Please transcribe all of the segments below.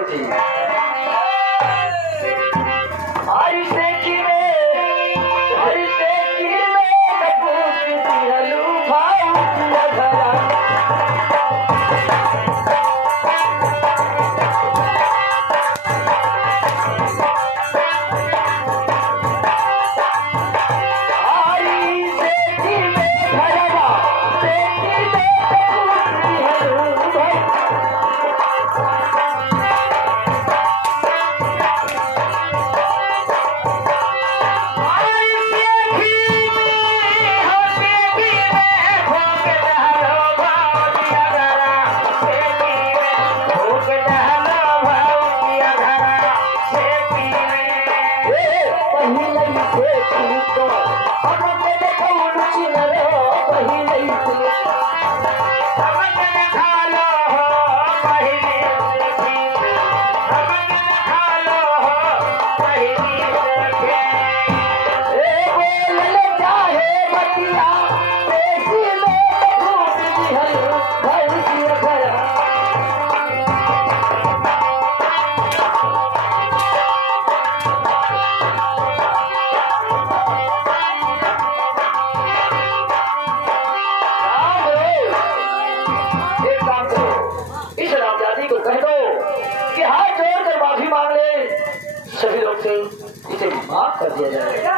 बाबूजी। ऐसे की में कपूर हलू भाई घरा सभी लोग से इसे माफ कर दिया जाएगा।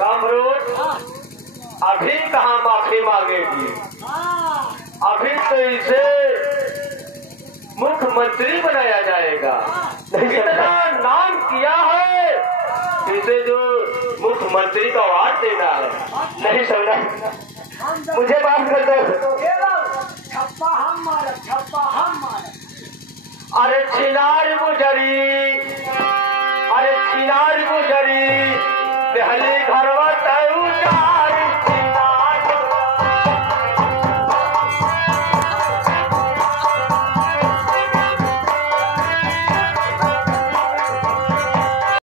रामरोड अभी कहाँ माफी मांगेगी? अभी तो इसे मुख्यमंत्री बनाया जाएगा। इतना नाम किया है, इसे जो मुख्यमंत्री का अवार्ड देना है। नहीं समझा? मुझे माफ कर दो। अरे छिनार गुजरी, दहली घरवा